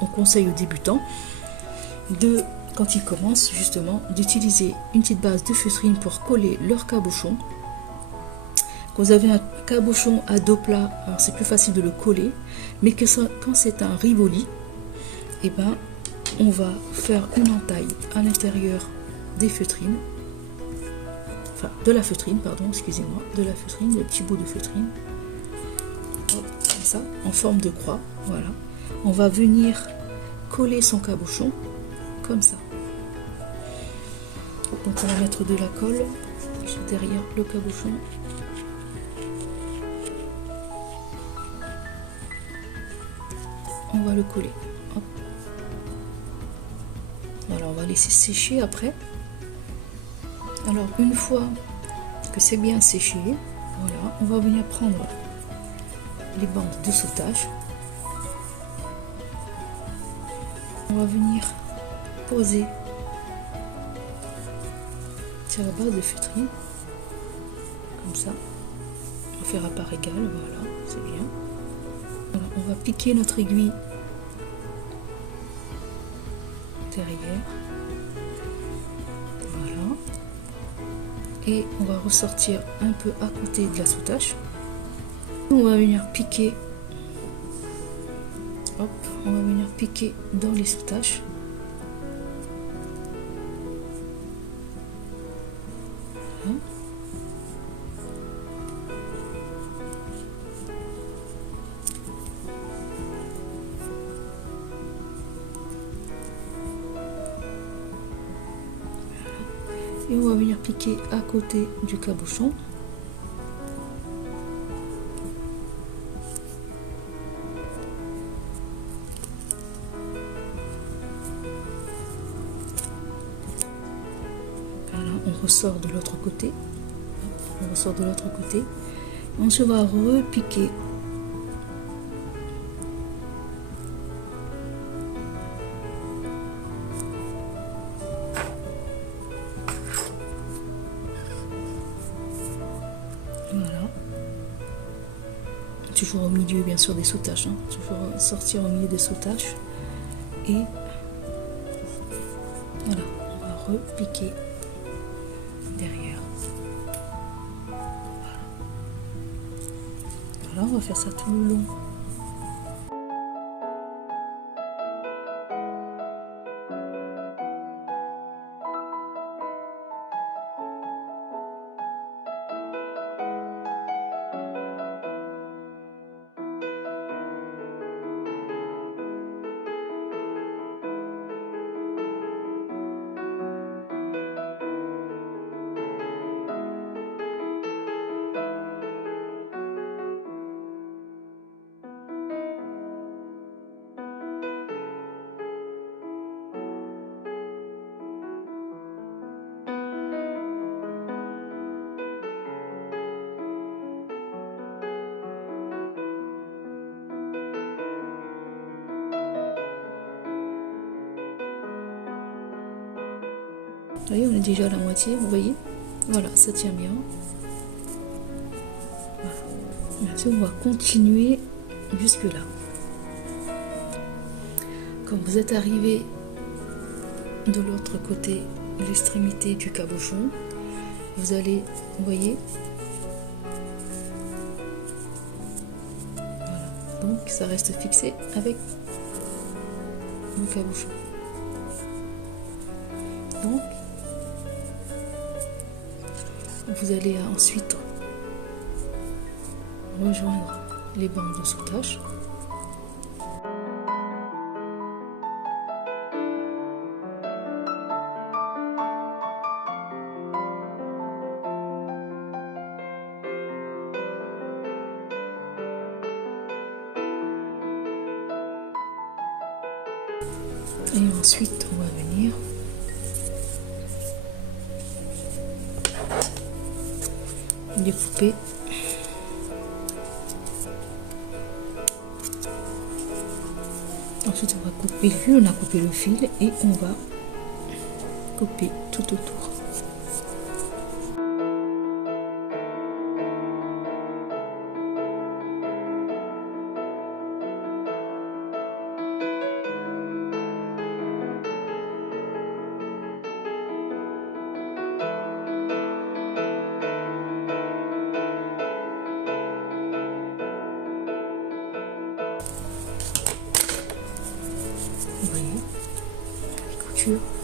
on conseille aux débutants quand ils commencent justement, d'utiliser une petite base de feutrine pour coller leur cabochon. Quand vous avez un cabochon à dos plat, alors c'est plus facile de le coller, mais quand c'est un Rivoli, et ben on va faire une entaille à l'intérieur des feutrines, enfin de la feutrine, pardon, excusez-moi, de la feutrine, le petit bout de feutrine, hop, comme ça, en forme de croix, voilà. On va venir coller son cabochon comme ça. Donc on va mettre de la colle derrière le cabochon. On va le coller. Hop. Voilà, on va laisser sécher après. Alors une fois que c'est bien séché, voilà, on va venir prendre les bandes de sautage. On va venir poser sur la base de feutrine, comme ça. On va faire à part égale, voilà, c'est bien. Voilà, on va piquer notre aiguille derrière, voilà, et on va ressortir un peu à côté de la soutache. On va venir piquer, hop, on va venir piquer dans les soutaches. Voilà. Et on va venir piquer à côté du cabochon. Voilà, on ressort de l'autre côté. On ressort de l'autre côté. On se va repiquer. Voilà. Toujours au milieu, bien sûr, des soutaches. Hein. Toujours sortir au milieu des soutaches. Et voilà, on va repiquer derrière. Voilà. Voilà, on va faire ça tout le long. Vous voyez, on est déjà à la moitié, vous voyez. Voilà, ça tient bien. Voilà. Ensuite, on va continuer jusque là. Quand vous êtes arrivé de l'autre côté, l'extrémité du cabochon, vous allez, vous voyez, voilà. Donc ça reste fixé avec le cabochon. Donc vous allez ensuite rejoindre les bandes de sautage. Et ensuite on va venir découper ensuite on va couper le fil, on a coupé le fil et on va couper tout autour. facture